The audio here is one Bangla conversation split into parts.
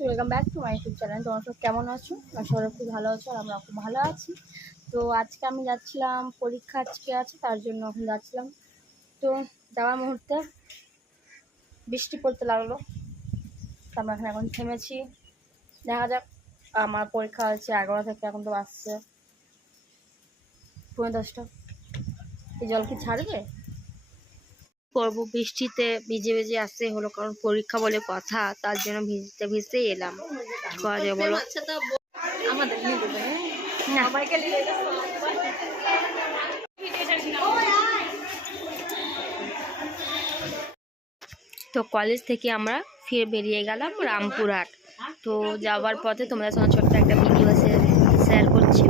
Welcome back to my YouTube channel তোমরা সব কেমন আছো? সবাই খুব ভালো আছো আর আমরা খুব ভালো আছি। তো, আজকে আমি যাচ্ছিলাম, পরীক্ষা আজকে আছে, তার জন্য এখন যাচ্ছিলাম। তো, যাওয়ার মুহূর্তে বৃষ্টি পড়তে লাগল। তো আমরা এখানে এখন থেমেছি। দেখা যাক, আমার পরীক্ষা আছে এগারো থেকে এখন তো আসছে। পনেরো দশটা। এই জল কি ছাড়বে? করব বৃষ্টিতে ভিজে ভিজে আসতে হলো, কারণ পরীক্ষা বলে কথা, তার জন্য ভিজতে ভিজতেই এলাম। বলো? তো কলেজ থেকে আমরা ফিরে বেরিয়ে গেলাম রামপুরহাট। তো যাওয়ার পথে তোমাদের সঙ্গে ছোট্ট একটা ভিডিও শেয়ার করছি।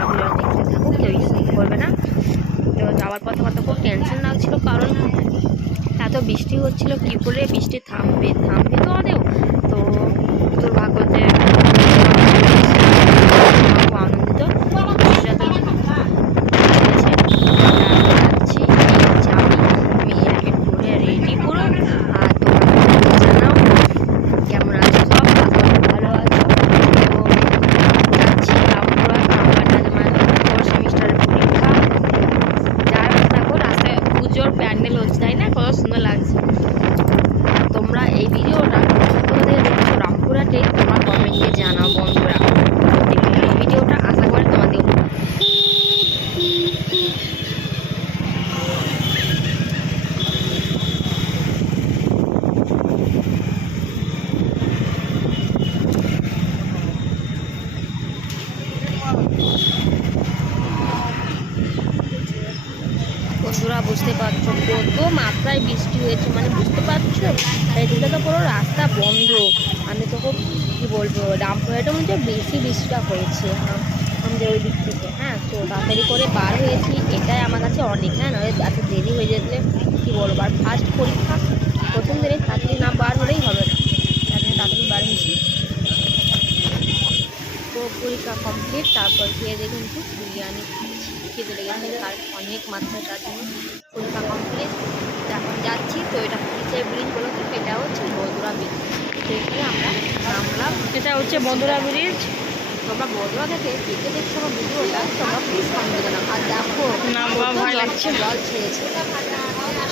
তোমরা দেখতে থাকো, কেউ করবে না। তো যাওয়ার পথে আমার তো খুব টেনশন লাগছিল কারণ এত বৃষ্টি হচ্ছিল কি করে বৃষ্টি থামবে? থামবে তো আদেও তো দুর্ভাগ্যতে খুব আনন্দিত বৃষ্টিটা তো যাচ্ছি যাবি আমি হেলমেট পরে রেডি পুরো আর তোমরা জানাও কেমন আছো সব আশা করি ভালো আছো এবং যাচ্ছি রামপুরহাট রামপুরহাট মানে ফোর সেমিস্টারের পরীক্ষা যাই হোক দেখো রাস্তায় পুজোর প্যান্ডেল হচ্ছে, তাই না? কত সুন্দর লাগছে। তোমরা এই ভিডিওটা তোমাদের দেখছ রামপুরহাটে তোমার কমেন্টে জানাও বন্ধুরা দেখো এই ভিডিওটা আশা করি তোমাদের বন্ধুরা বুঝতে পারছ কত মাত্রায় বৃষ্টি হয়েছে মানে বুঝতে পারছ? এদিকে তো পুরো রাস্তা বন্ধ। আমি তখন কি বলব রামপুরহাটের মধ্যে বেশি বৃষ্টিটা হয়েছে। আম- আমাদের ওই দিক থেকে হ্যাঁ? তো তাড়াতাড়ি করে বার হয়েছি, এটাই আমার কাছে অনেক হ্যাঁ? নয় এত দেরি হয়ে যেতে, কী বলব? আর ফার্স্ট পরীক্ষা, প্রথম দিনে তাড়াতাড়ি না বার হলেই হবে না। তাড়াতাড়ি বার হয়েছি। তো পরীক্ষা কমপ্লিট তারপর খেয়ে দিয়ে কিন্তু বিরিয়ানি। খাচ্ছি খেতে লেগেছে তার অনেক মাত্রায় তার জন্য পরীক্ষা কমপ্লিট এখন যাচ্ছি। তো এটা কিসের ব্রিজ বলো তো এটা হচ্ছে বদুরা ব্রিজ তো এখানে আমরা নামলাম। এটা হচ্ছে বদুরা ব্রিজ তোমরা বদুরা থেকে দেখে দেখছ আমার ভিডিওটা তোমরা প্লিজ কমেন্ট জানাও আর দেখো জল-। ছেড়েছে।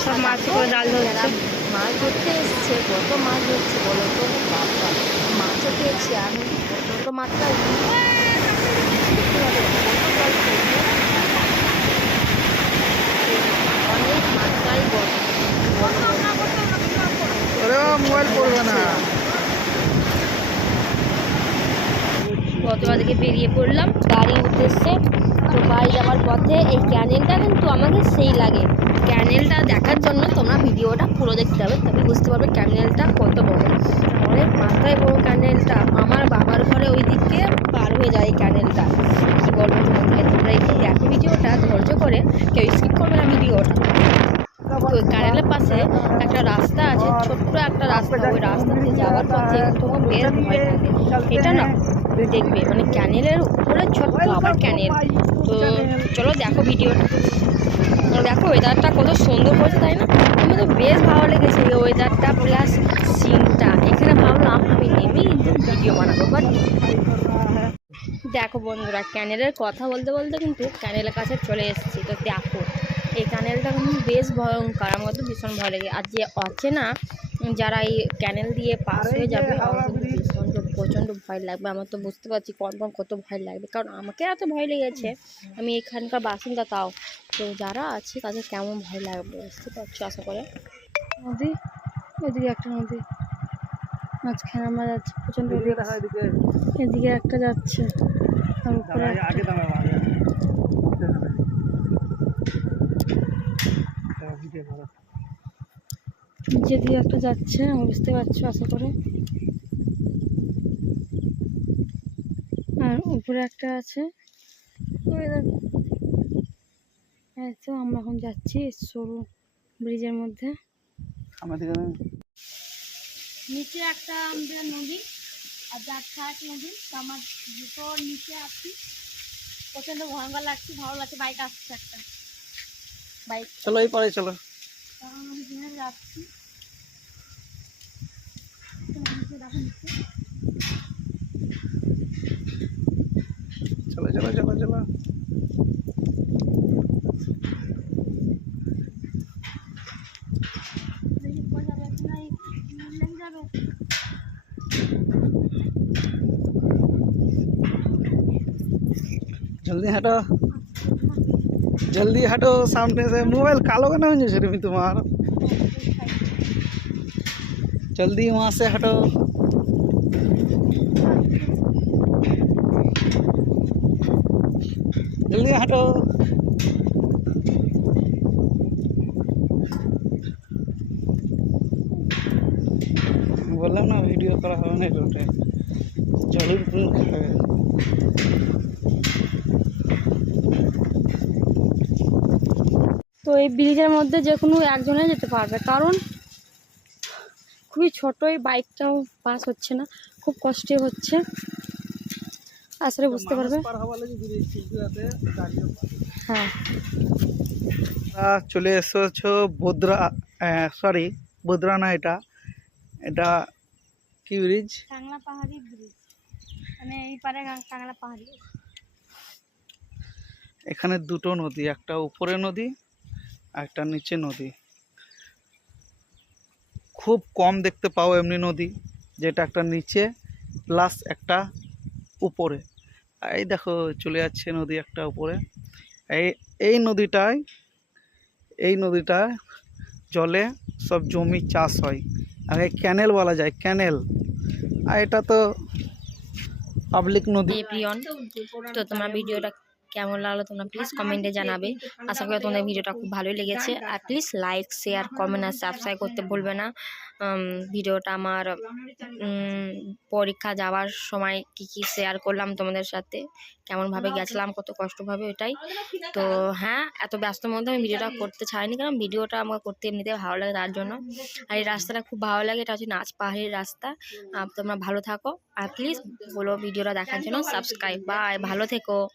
সব মাছ করে জাল ধরছে। মাছ ধরতে এসছে কত মাছ ধরছে বলো তো বাবা। মাছও পেয়েছি আমি প্রচণ্ড মাত্রায় দেখতে পাবে কত জল ছেড়েছে। অনেক মাত্রায় গরম মোবাইল পড়বে না গতবার থেকে বেরিয়ে পড়লাম গাড়ির উদ্দেশ্যে। তো বাড়ি যাওয়ার পথে এই ক্যানেলটা কিন্তু আমাকে সেই লাগে। ক্যানেলটা দেখার জন্য তোমরা ভিডিওটা পুরো দেখতে হবে তবে বুঝতে পারবে ক্যানেলটা কত বড়। অনেক মাথায় বড় ক্যানেলটা, আমার বাবার ঘরে ওই দিকে পার হয়ে যায় এই ক্যানেলটা। কী বলব তোমাকে তোমরা একটু দেখো ভিডিওটা, ধৈর্য করে কেউ স্কিপ করবে না ভিডিওটা। ওই ক্যানেলের পাশে একটা রাস্তা আছে, ছোট্ট একটা রাস্তা। ওই রাস্তা দিয়ে যাওয়ার পথে লাগে। এটা না দেখবে। মানে ক্যানেলের উপরে ছোট্ট আবার ক্যানেল তো চলো দেখো ভিডিওটা দেখো ওয়েদারটা কত সুন্দর করেছে, তাই না? আমার তো বেশ ভালো লেগেছে এই ওয়েদারটা প্লাস সিনটা এখানে ভাবলাম আমি নেমেই কিন্তু ভিডিও বানাবো বাট দেখো বন্ধুরা ক্যানেলের কথা বলতে বলতে কিন্তু ক্যানেলের কাছে চলে এসেছি। তো দেখো, এই ক্যানেলটা কিন্তু বেশ ভয়ঙ্কর, আমার তো ভীষণ ভয় লাগে। আর যে অচেনা যারা এই ক্যানেল দিয়ে পাস হয়ে যাবে আমার কিন্তু প্রচণ্ড প্রচণ্ড ভয় লাগবে। আমার তো বুঝতে পারছি কনফার্ম কত ভয় লাগবে। কারণ আমাকে এত ভয় লেগেছে। আমি এখানকার বাসিন্দা তাও। তো যারা আছে তাদের কেমন ভয় লাগবে বুঝতে পারছ আশা করে? নদী? ওইদিকে একটা নদী। মাঝখানে আমরা যাচ্ছি প্রচণ্ড এদিকে একটা যাচ্ছে। আর উপরে একটা। আগে দাঁড়াও আগে। নিচে দিয়ে একটা যাচ্ছে আমি বুঝতে পারছ আশা করে? উপরে একটা আছে। ওই তো আমরা এখন যাচ্ছি সরু ব্রিজের মধ্যে। আমাদের নিচে একটা আমাদের নদী আর যার খারাপ নদী তো আমার দুটো নিচে আছি। প্রচণ্ড ভয়ঙ্কর লাগছে ভালো লাগছে বাইক আসছে একটা। বাইক। চলো এই পরে চলো। আমি যাচ্ছি। দেখো নিচে। चला चला चला चला। जल्दी हटो। जल्दी हटो, सामने से मोबाइल कालो का ना हो तुम्हारा। जल्दी वहाँ से हटो। হাঁটো। বললাম না ভিডিও করা হবে না রোডে জলের তো এই ব্রিজের মধ্যে যে কোনো একজনে যেতে পারবে, কারণ খুবই ছোটো, এই বাইকটাও পাস হচ্ছে না, খুব কষ্টে হচ্ছে। আসলে বুঝতে পারবে। পার হওয়া লাগে ব্রিজ শিলচুরাতে গাড়িও হ্যাঁ। চলে এসেছ বদ্রা সরি বদ্রা না এটা এটা কি ব্রিজ কাংলা পাহাড়ি ব্রিজ মানে এই পারে কাংলা পাহাড়ি। এখানে দুটো নদী একটা উপরে নদী আর একটা নিচে নদী। খুব কম দেখতে পাও এমনি নদী যেটা একটা নিচে প্লাস একটা উপরে। এই দেখো, চলে যাচ্ছে নদী একটা উপরে। এই এই নদীটায়, এই নদীটা জলে সব জমি চাষ হয়। আর এই ক্যানেল বলা যায়, ক্যানেল। আর এটা তো পাবলিক নদী। তো তোমার ভিডিওটা কেমন লাগল তোমরা প্লিজ কমেন্টে জানাবে। আশা করি তোমাদের ভিডিওটা খুব ভালোই লেগেছে। আর প্লিজ লাইক শেয়ার কমেন্ট আর সাবস্ক্রাইব করতে ভুলবে না। ভিডিওটা আমার পরীক্ষা যাওয়ার সময় কি কি শেয়ার করলাম তোমাদের সাথে কেমনভাবে গেছিলাম কত কষ্টভাবে ওটাই তো হ্যাঁ এত ব্যস্ত মধ্যে আমি ভিডিওটা করতে চাইনি কারণ ভিডিওটা আমাকে করতে এমনিতে ভালো লাগে তার জন্য। আর এই রাস্তাটা খুব ভালো লাগে এটা হচ্ছে নাচ পাহাড়ির রাস্তা তোমরা ভালো থাকো। আর প্লিজ বলো ভিডিওটা দেখার জন্য সাবস্ক্রাইব বাই ভালো থেকো।